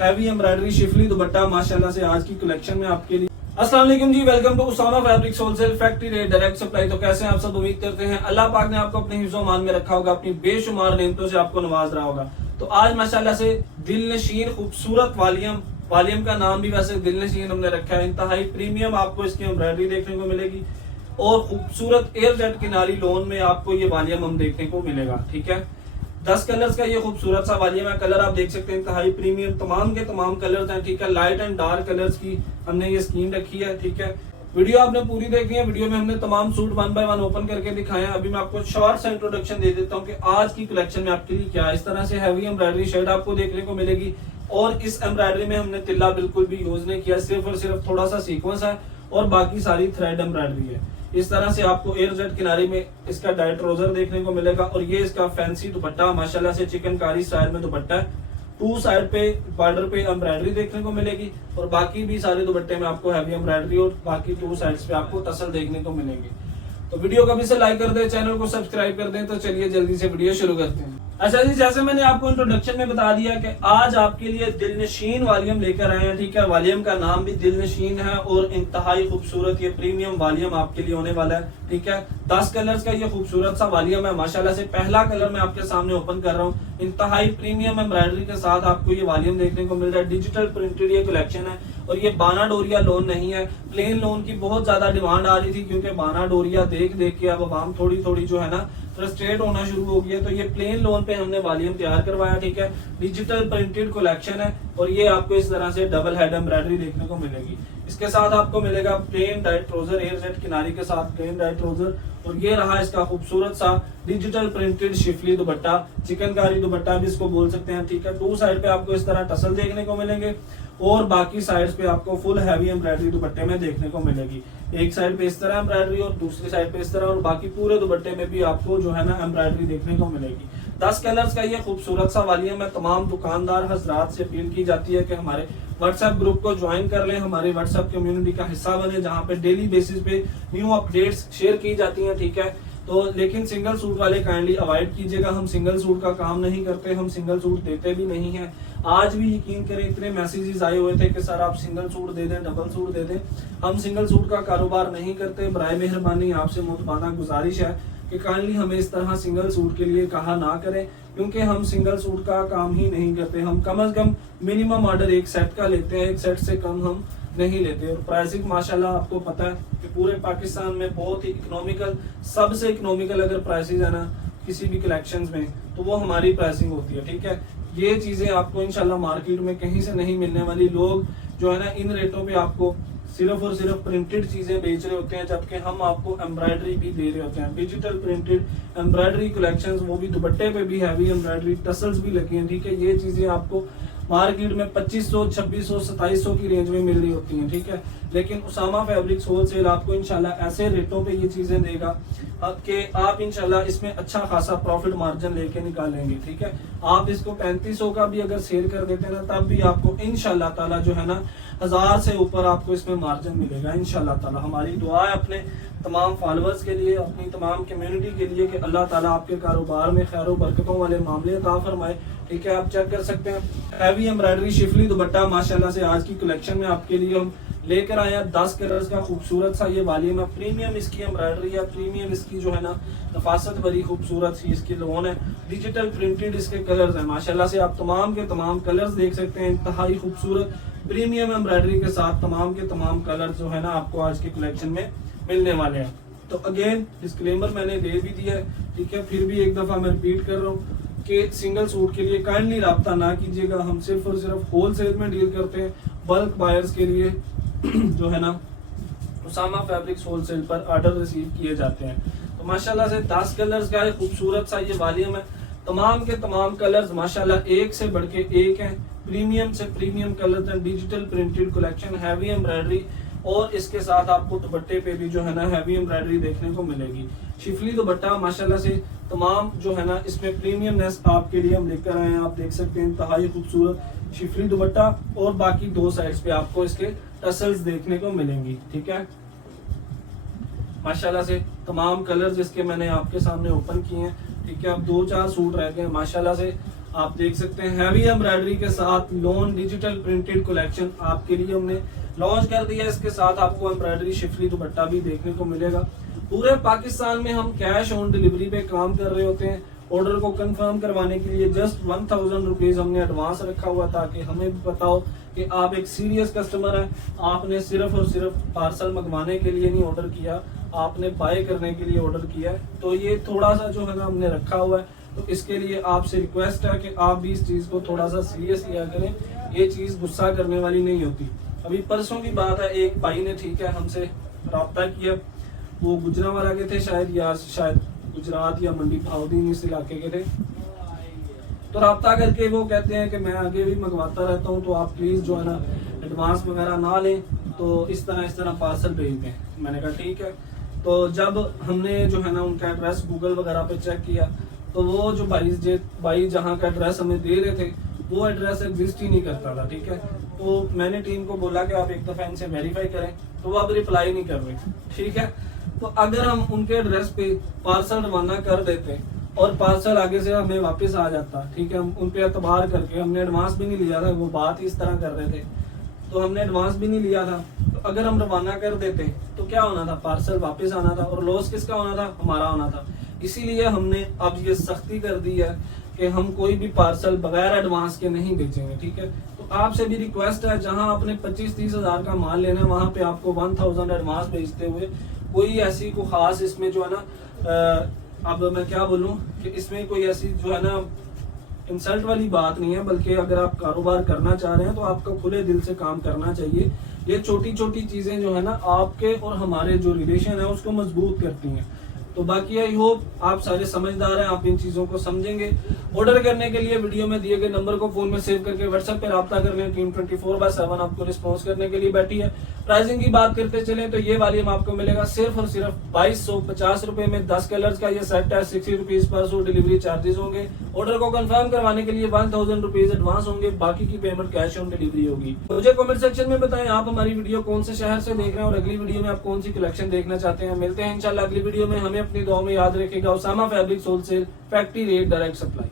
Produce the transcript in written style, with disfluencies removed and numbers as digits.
Heavy embroidery Schiffli दुपट्टा माशाल्लाह से आज की कलेक्शन में आपके लिए। अस्सलाम वालेकुम जी, welcome to Usama fabrics wholesale factory rate direct supply. तो कैसे हैं आप सब? उम्मीद करते हैं अल्लाह पाक ने आपको अपने हिफ्ज़ो मान में रखा होगा, अपनी बेशुमार नेमतों से आपको नवाज रहा होगा। तो आज माशाल्लाह से दिल नशीन खूबसूरत वालियम का नाम भी वैसे दिल नशीन हमने रखा है। इंतहाई प्रीमियम आपको इसकी एम्ब्रॉयडरी देखने को मिलेगी और खूबसूरत एयर जेट किनारी लोन में आपको ये वालियम हम देखने को मिलेगा। ठीक है, 10 कलर्स का ये खूबसूरत सा वालियम है। कलर आप देख सकते हैं इंतहाई प्रीमियम, तमाम के तमाम कलर्स हैं। ठीक है, लाइट एंड डार्क कलर्स की हमने ये स्कीम रखी है। ठीक है, वीडियो आपने पूरी देखनी है। वीडियो में हमने तमाम सूट 1 बाय 1 ओपन करके दिखाए हैं। अभी मैं आपको शॉर्ट सा इंट्रोडक्शन दे देता हूँ कि आज की कलेक्शन में आपके लिए क्या है। इस तरह से हैवी एम्ब्रॉयडरी शर्ट आपको देखने को मिलेगी और इस एम्ब्रॉयडरी में हमने तिल्ला बिल्कुल भी यूज नहीं किया, सिर्फ और सिर्फ थोड़ा सा सीक्वेंस है और बाकी सारी थ्रेड एम्ब्रॉयडरी है। इस तरह से आपको एयर जेट किनारे में इसका डाइट ट्राउजर देखने को मिलेगा और ये इसका फैंसी दुपट्टा माशाल्लाह से चिकनकारी स्टाइल में दुपट्टा है। 2 साइड पे बॉर्डर पे एम्ब्रॉयडरी देखने को मिलेगी और बाकी भी सारे दुपट्टे में आपको हैवी एम्ब्रॉयडरी और बाकी 2 साइड्स पे आपको टसल देखने को मिलेंगे। तो वीडियो को अभी से लाइक कर दें, चैनल को सब्सक्राइब कर दें। तो चलिए जल्दी से वीडियो शुरू करते हैं। अच्छा जी, जैसे मैंने आपको इंट्रोडक्शन में बता दिया कि आज आपके लिए दिलनशीन वालियम लेकर आए हैं। ठीक है, वालियम का नाम भी दिलनशीन है और इंतहाई खूबसूरत ये प्रीमियम वालियम आपके लिए होने वाला है। ठीक है, 10 कलर्स का ये खूबसूरत सा वालियम है। माशाल्लाह से पहला कलर मैं आपके सामने ओपन कर रहा हूँ। इंतहाई प्रीमियम एम्ब्रॉयडरी के साथ आपको ये वालियम देखने को मिल रहा है। डिजिटल प्रिंटेड ये कलेक्शन है और ये बाना डोरिया लोन नहीं है। प्लेन लोन की बहुत ज्यादा डिमांड आ रही थी क्योंकि बाना डोरिया देख देख के अब आवाम थोड़ी थोड़ी जो है ना फ्रस्ट्रेट होना शुरू हो गया। तो ये प्लेन लोन पे हमने वालियम तैयार करवाया। ठीक है, डिजिटल प्रिंटेड कलेक्शन है और ये आपको इस तरह से डबल हेड एम्ब्रॉयडरी देखने को मिलेगी। इसके साथ आपको मिलेगा plane diet trouser, air jet किनारी के साथ प्लेन डाइट ट्राउजर और ये रहा इसका खूबसूरत सा डिजिटल प्रिंटेड शिफली दुपट्टा, चिकनकारी दुपट्टा भी इसको बोल सकते हैं। ठीक है, 2 साइड पे आपको इस तरह टसल देखने को मिलेंगे और बाकी साइड्स पे आपको फुल हैवी एम्ब्रॉयडरी दुपट्टे में देखने को मिलेगी। एक साइड पे इस तरह एम्ब्रॉयडरी और दूसरी साइड पे इस तरह और बाकी पूरे दुपट्टे में भी आपको जो है ना एम्ब्रॉयडरी देखने को मिलेगी। 10 कलर्स का ये खूबसूरत सा वालियम है। तमाम दुकानदार हजरात से अपील की जाती है कि हमारे व्हाट्सएप ग्रुप को ज्वाइन कर लें, हमारे व्हाट्सएप कम्युनिटी का हिस्सा बने जहाँ पे डेली बेसिस पे न्यू अपडेट्स शेयर की जाती हैं। ठीक है, तो लेकिन सिंगल सूट वाले काइंडली अवॉइड कीजिएगा। हम सिंगल सूट का काम नहीं करते, हम सिंगल सूट देते भी नहीं हैं। आज भी यकीन करें इतने मैसेजेस आए हुए थे कि सर आप सिंगल सूट दे दें, डबल सूट दे दें। हम सिंगल सूट का कारोबार नहीं करते। बराए मेहरबानी आपसे मुतबाना गुजारिश है कि काइंडली हमें इस तरह सिंगल सूट के लिए कहा ना करें क्योंकि हम सिंगल सूट का काम ही नहीं करते। हम कम से कम मिनिमम ऑर्डर एक सेट का लेते हैं, एक सेट से कम हम नहीं लेते। और प्राइसिंग माशाल्लाह आपको पता है कि पूरे पाकिस्तान में बहुत ही इकोनॉमिकल, सबसे इकोनॉमिकल अगर प्राइसेस है ना किसी भी कलेक्शंस में तो वो हमारी प्राइसिंग होती है। ठीक है, ये चीजें आपको इंशाल्लाह मार्केट में कहीं से नहीं मिलने वाली। लोग जो है ना इन रेटों पे आपको सिर्फ और सिर्फ प्रिंटेड चीजें बेच रहे होते हैं जबकि हम आपको एम्ब्रॉयडरी भी दे रहे होते हैं। डिजिटल प्रिंटेड एम्ब्रॉयडरी कलेक्शंस, वो भी दुपट्टे पे भी हैवी एम्ब्रॉयडरी, टसल्स भी लगी हैं। ठीक है, ये चीजें आपको मार्केट में 2500, 2600, 2700 की रेंज में मिल रही होती हैं। ठीक है, लेकिन उसामा फैब्रिक्स होलसेल आपको इंशाल्लाह ऐसे रेटों पे ये चीजें देगा कि आप इंशाल्लाह इसमें अच्छा खासा प्रॉफिट मार्जिन लेके निकालेंगे। ठीक है, आप इसको 3500 का भी अगर सेल कर देते हैं ना तब भी आपको इंशाल्लाह ताला जो है ना 1000 से ऊपर आपको इसमें मार्जिन मिलेगा इंशाल्लाह ताला। हमारी दुआ है अपने तमाम फॉलोअर्स के लिए, अपनी तमाम कम्युनिटी के लिए कि अल्लाह ताला आपके कारोबार में खैर बरकतों वाले मामले अता फरमाए। ठीक है, आप चेक कर सकते हैं हैवी एम्ब्रॉयडरी शिफली दुपट्टा माशाल्लाह से आज की कलेक्शन में आपके लिए हम लेकर आए हैं। 10 कलर्स का खूबसूरत सा ये वालियम है। प्रीमियम इसकी एम्ब्रॉयडरी है, प्रीमियम इसकी जो है ना नफासत भरी खूबसूरत सी इसकी लोन है। डिजिटल प्रिंटेड इसके कलर्स हैं। माशाल्लाह से आप तमाम के तमाम कलर्स देख सकते हैं। इंतहाई खूबसूरत प्रीमियम एम्ब्रॉयडरी के साथ तमाम के तमाम कलर जो है ना आपको आज की कलेक्शन में मिलने वाले हैं। तो अगेन डिस्क्लेमर मैंने दे भी दिया है। ठीक है, फिर भी एक दफा मैं रिपीट कर रहा हूँ कि सिंगल सूट के लिए काइंडली राब्ता ना कीजिएगा। हम सिर्फ और सिर्फ होलसेल में डील करते हैं। बल्क बायर्स के लिए जो है ना उसामा फैब्रिक्स होलसेल पर ऑर्डर रिसीव किए जाते हैं। तो माशाल्लाह से 10 कलर्स का खूबसूरत सा ये वालियम है। तमाम के तमाम कलर्स माशाल्लाह एक से बढ़ के एक हैं। प्रीमियम से प्रीमियम कलर्स हैं। Digital printed collection, heavy embroidery और इसके साथ आपको दुपट्टे पे भी जो है ना हैवी एम्ब्रॉयडरी देखने को मिलेगी। शिफली दुपट्टा माशाल्लाह से तमाम जो है ना इसमें प्रीमियमनेस आपके लिए हम लेकर आए हैं। आप देख सकते हैं इंतहाई खूबसूरत शिफली दुपट्टा और बाकी 2 साइड्स पे आपको इसके टसल्स देखने को मिलेंगी। ठीक है, माशाल्लाह से तमाम कलर्स इसके मैंने आपके सामने ओपन किए हैं। ठीक है, अब 2-4 सूट रह गए। माशाल्लाह से आप देख सकते हैं हैवी एम्ब्रॉयडरी के साथ लॉन डिजिटल प्रिंटेड कलेक्शन आपके लिए हमने लॉन्च कर दिया। इसके साथ आपको एम्ब्रॉयडरी शिफली दुपट्टा भी देखने को मिलेगा। पूरे पाकिस्तान में हम कैश ऑन डिलीवरी पे काम कर रहे होते हैं। ऑर्डर को कंफर्म करवाने के लिए जस्ट 1000 रुपीज हमने एडवांस रखा हुआ ताकि हमें भी पता हो कि आप एक सीरियस कस्टमर हैं। आपने सिर्फ और सिर्फ पार्सल मंगवाने के लिए नहीं ऑर्डर किया, आपने बाय करने के लिए ऑर्डर किया है। तो ये थोड़ा सा जो है ना हमने रखा हुआ है, तो इसके लिए आपसे रिक्वेस्ट है कि आप भी इस चीज को थोड़ा सा सीरियस लिया करें। ये चीज गुस्सा करने वाली नहीं होती। अभी परसों की बात है, एक भाई ने ठीक है हमसे रब्ता किया, वो गुजरावाला के थे शायद गुजरात या मंडी भावदीन इस इलाके के थे। तो रब्ता करके वो कहते हैं कि मैं आगे भी मंगवाता रहता हूँ, तो आप प्लीज जो है ना एडवांस वगैरह ना लें, तो इस तरह पार्सल भेज दें। मैंने कहा ठीक है। तो जब हमने जो है ना उनका एड्रेस गूगल वगैरह पे चेक किया, तो वो जो भाई जहाँ का एड्रेस हमें दे रहे थे वो एड्रेस एग्जिस्ट ही नहीं करता था। ठीक है, तो मैंने टीम को बोला कि आप एक दफा इनसे वेरीफाई करें, तो वो अब रिप्लाई नहीं कर रहे। ठीक है, तो अगर हम उनके एड्रेस पे पार्सल रवाना कर देते और पार्सल आगे से हमें वापस आ जाता, ठीक है, हम उन पे एतबार करके हमने एडवांस भी नहीं लिया था, वो बात ही इस तरह कर रहे थे, तो हमने एडवांस भी नहीं लिया था। तो अगर हम रवाना कर देते तो क्या होना था, पार्सल वापस आना था और लॉस किसका होना था, हमारा होना था। इसीलिए हमने अब ये सख्ती कर दी है कि हम कोई भी पार्सल बगैर एडवांस के नहीं बेचेंगे। ठीक है, तो आपसे भी रिक्वेस्ट है, जहां आपने 25-30 हजार का माल लेना है वहां पे आपको 1000 एडवांस भेजते हुए कोई ऐसी को खास इसमें जो है ना अब मैं क्या बोलूं कि इसमें कोई ऐसी जो है ना इंसल्ट वाली बात नहीं है, बल्कि अगर आप कारोबार करना चाह रहे हैं तो आपको खुले दिल से काम करना चाहिए। ये छोटी छोटी चीजें जो है ना आपके और हमारे जो रिलेशन है उसको मजबूत करती हैं। तो बाकी आई होप आप सारे समझदार हैं, आप इन चीजों को समझेंगे। ऑर्डर करने के लिए वीडियो में दिए गए नंबर को फोन में सेव करके व्हाट्सएप पे राब्ता कर लें। टीम 24/7 आपको रिस्पॉन्स करने के लिए बैठी है। प्राइसिंग की बात करते चले तो ये वॉल्यूम आपको मिलेगा सिर्फ और सिर्फ 2250 रुपए में। 10 कलर्स का ये सेट है। 60 रुपीज पर सो डिलीवरी चार्जेस होंगे। ऑर्डर को कंफर्म करवाने के लिए 1000 रुपीज एडवांस होंगे, बाकी की पेमेंट कैश ऑन डिलीवरी होगी। मुझे कमेंट सेक्शन में बताएं आप हमारी वीडियो कौन से शहर से देख रहे हैं और अगली वीडियो में आप कौन सी कलेक्शन देखना चाहते हैं। मिलते हैं इंशाल्लाह अगली वीडियो में। हमें अपनी दुआ में याद रखेगा। Usama fabrics wholesale, factory rate, direct supply.